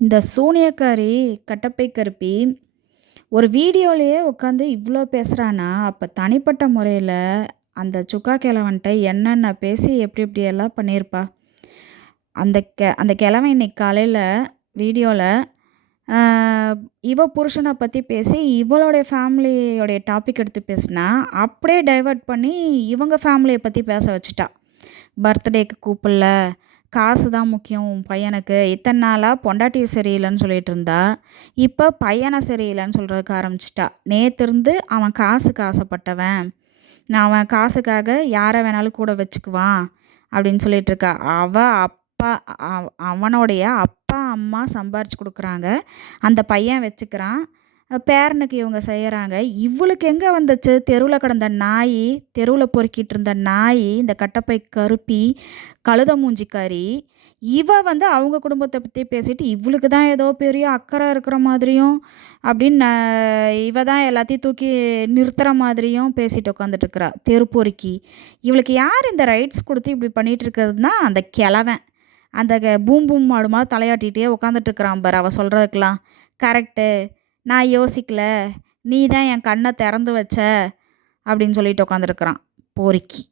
இந்த சூனியக்காரி, கட்டப்பை கருப்பி, ஒரு வீடியோலயே உட்காந்து இவ்ளோ பேசுறான்னா, அப்ப தனிப்பட்ட முறையில அந்த சுக்கா கிழவன்ட்ட என்னென்ன பேசி எப்டி எப்டியெல்லாம் பண்ணியிருப்பா? அந்த கிழவன் இன்னைக்கு காலையில வீடியோல, ஆ இவ புருஷன பத்தி பேசி, இவளுடைய ஃபேமிலியோடைய டாபிக் எடுத்து பேசினா, அப்படியே டைவர்ட் பண்ணி இவங்க ஃபேமிலிய பத்தி பேச வச்சுட்டா. பர்த்டேக்கு கூப்பிடல, காசு தான் முக்கியம் உன் பையனுக்கு. இத்தன நாளா பொண்டாட்டி சரியில்லன்னு சொல்லிட்டு இருந்தா, இப்ப பையன சரியில்லன்னு சொல்றதுக்கு ஆரம்பிச்சுட்டா. நேத்திருந்து அவன் காசுக்கு ஆசைப்பட்டவன். அவன் காசுக்காக யார வேணாலும் கூட வச்சுக்குவான் அப்படின்னு சொல்லிட்டு இருக்கா. அப்பா அவனுடைய அப்பா, அம்மா சம்பாரிச்சு குடுக்குறாங்க. அந்த பையன் வச்சுக்கிறான். பேரனுக்கு இவங்க செய்யறாங்க. இவளுக்கு எங்க வந்துச்சு? தெருவுல கிடந்த நாயி, தெருவுல பொறுக்கிட்டு இருந்த நாயி, இந்த கட்டப்பை கருப்பி, கழுத மூஞ்சிக்காரி, இவ வந்து அவங்க குடும்பத்த பத்தி பேசிட்டு, இவளுக்கு தான் ஏதோ பெரிய அக்கறை இருக்கிற மாதிரியும், அப்படின்னு இவ தான் எல்லாத்தையும் தூக்கி நிறுத்துற மாதிரியும் பேசிட்டு உட்காந்துட்டு இருக்கிறா. தெரு பொறுக்கி. இவளுக்கு யார் இந்த ரைட்ஸ் குடுத்து இப்படி பண்ணிட்டு இருக்கிறதுன்னா, அந்த கிழவன். அந்த பூம் பூம் மாடு மாரி தலையாட்டிட்டே உட்காந்துட்டு இருக்கிறான் பாரு, அவ சொல்றதுக்கெல்லாம். கரெக்ட்டு. நான் யோசிக்கல. நீ தான் என் கண்ண திறந்து வச்ச, அப்படின்னு சொல்லிட்டு உட்காந்துருக்கிறான். பொறுக்கி.